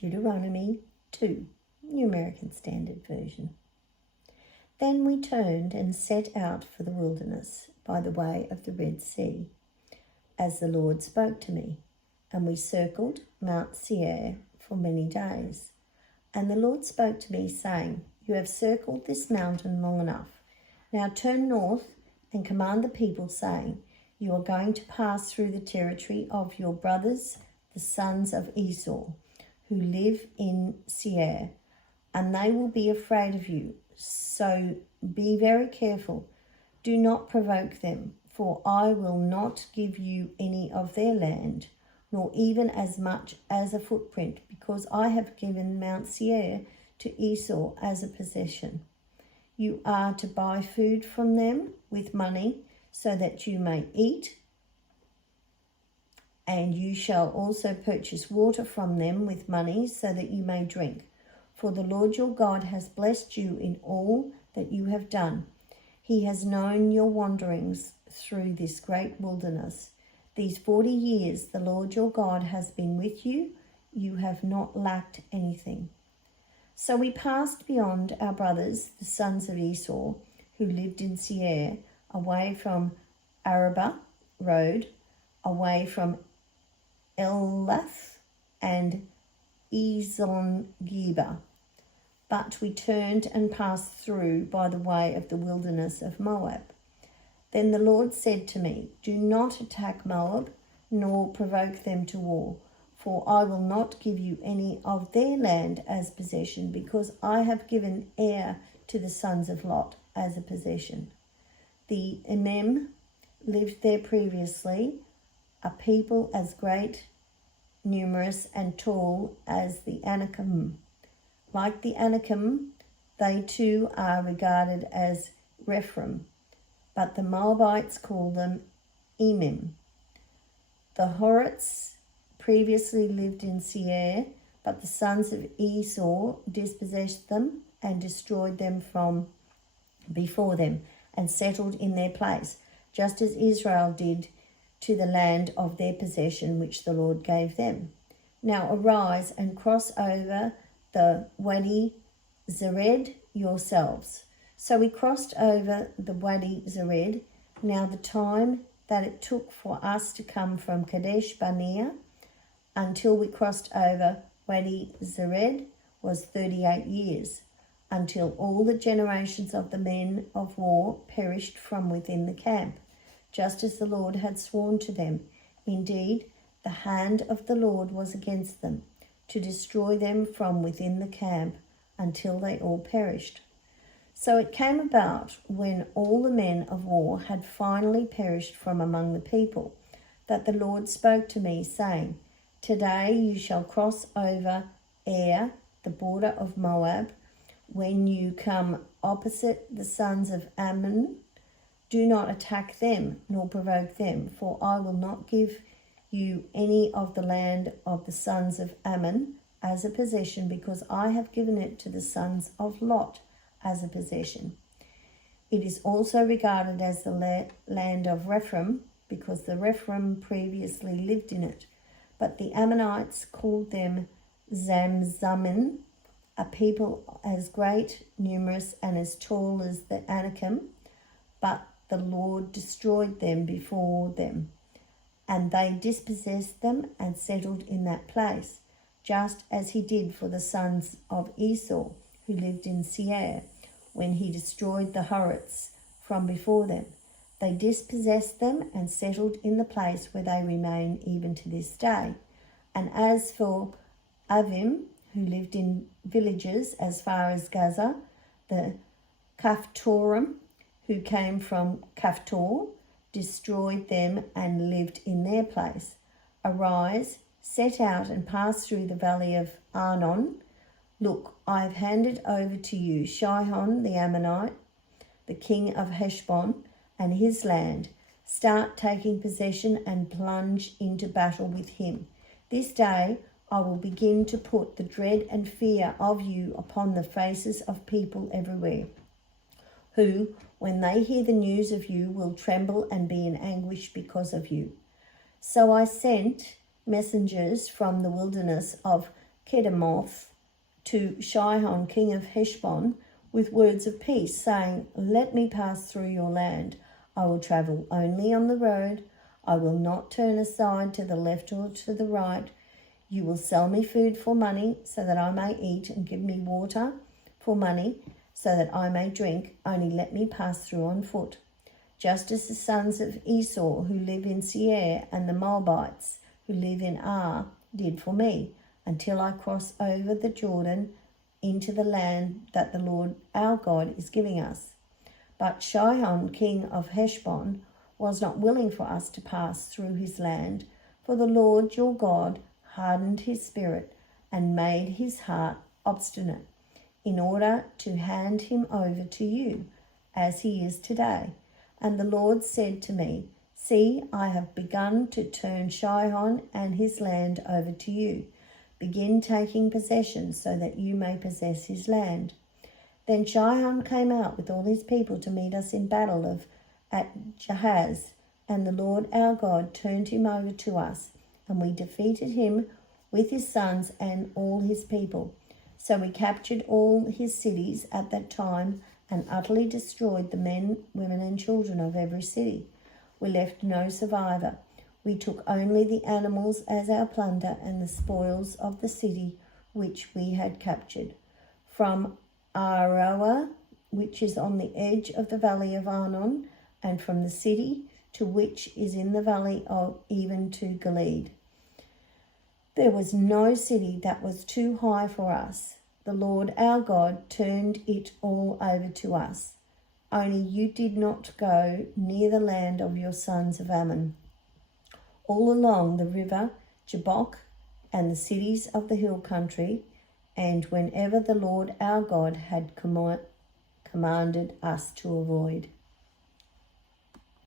Deuteronomy 2, New American Standard Version. Then we turned and set out for the wilderness by the way of the Red Sea, as the Lord spoke to me, and we circled Mount Seir for many days. And the Lord spoke to me, saying, You have circled this mountain long enough. Now turn north and command the people, saying, You are going to pass through the territory of your brothers, the sons of Esau, who live in Seir, and they will be afraid of you. So be very careful. Do not provoke them, for I will not give you any of their land, nor even as much as a footprint, because I have given Mount Seir to Esau as a possession. You are to buy food from them with money, so that you may eat, and you shall also purchase water from them with money, so that you may drink. For the Lord your God has blessed you in all that you have done. He has known your wanderings through this great wilderness. These 40 years the Lord your God has been with you. You have not lacked anything. So we passed beyond our brothers, the sons of Esau, who lived in Seir, away from Arabah road, away from Elath and Ezon-Geber. But we turned and passed through by the way of the wilderness of Moab. Then the Lord said to me, Do not attack Moab, nor provoke them to war, for I will not give you any of their land as possession, because I have given Ar to the sons of Lot as a possession. The Emim lived there previously, a people as great, numerous, and tall as the Anakim. Like the Anakim, they too are regarded as Rephaim, but the Moabites call them Emim. The Horites previously lived in Seir, but the sons of Esau dispossessed them and destroyed them from before them, and settled in their place, just as Israel did to the land of their possession which the Lord gave them. Now arise and cross over the Wadi Zered yourselves. So we crossed over the Wadi Zered. Now the time that it took for us to come from Kadesh Barnea until we crossed over Wadi Zered was 38 years, until all the generations of the men of war perished from within the camp, just as the Lord had sworn to them. Indeed, the hand of the Lord was against them, to destroy them from within the camp until they all perished. So it came about, when all the men of war had finally perished from among the people, that the Lord spoke to me, saying, Today you shall cross over Ar, the border of Moab. When you come opposite the sons of Ammon, do not attack them, nor provoke them, for I will not give you any of the land of the sons of Ammon as a possession, because I have given it to the sons of Lot as a possession. It is also regarded as the land of Rephaim, because the Rephaim previously lived in it. But the Ammonites called them Zamzummim, a people as great, numerous, and as tall as the Anakim, but the Lord destroyed them before them, and they dispossessed them and settled in that place, just as he did for the sons of Esau, who lived in Seir, when he destroyed the Horites from before them. They dispossessed them and settled in the place where they remain even to this day. And as for Avim, who lived in villages as far as Gaza, the Caphtorim, who came from Caphtor, destroyed them and lived in their place. Arise, set out and pass through the valley of Arnon. Look, I have handed over to you Sihon the Ammonite, the king of Heshbon, and his land. Start taking possession and plunge into battle with him. This day I will begin to put the dread and fear of you upon the faces of people everywhere, who, when they hear the news of you, will tremble and be in anguish because of you. So I sent messengers from the wilderness of Kedemoth to Sihon king of Heshbon with words of peace, saying, let me pass through your land. I will travel only on the road. I will not turn aside to the left or to the right. You will sell me food for money so that I may eat, and give me water for money so that I may drink. Only let me pass through on foot. Just as the sons of Esau who live in Seir and the Moabites who live in Ar did for me, until I cross over the Jordan into the land that the Lord our God is giving us. But Sihon king of Heshbon was not willing for us to pass through his land, for the Lord your God hardened his spirit and made his heart obstinate, in order to hand him over to you, as he is today. And the Lord said to me, see, I have begun to turn Sihon and his land over to you. Begin taking possession so that you may possess his land. Then Sihon came out with all his people to meet us in battle at Jahaz, and the Lord our God turned him over to us, and we defeated him with his sons and all his people. So we captured all his cities at that time and utterly destroyed the men, women, and children of every city. We left no survivor. We took only the animals as our plunder and the spoils of the city which we had captured. From Aroer, which is on the edge of the valley of Arnon, and from the city to which is in the valley of even to Gilead. There was no city that was too high for us. The Lord our God turned it all over to us. Only you did not go near the land of your sons of Ammon. All along the river Jabbok and the cities of the hill country, and whenever the Lord our God had commanded us to avoid.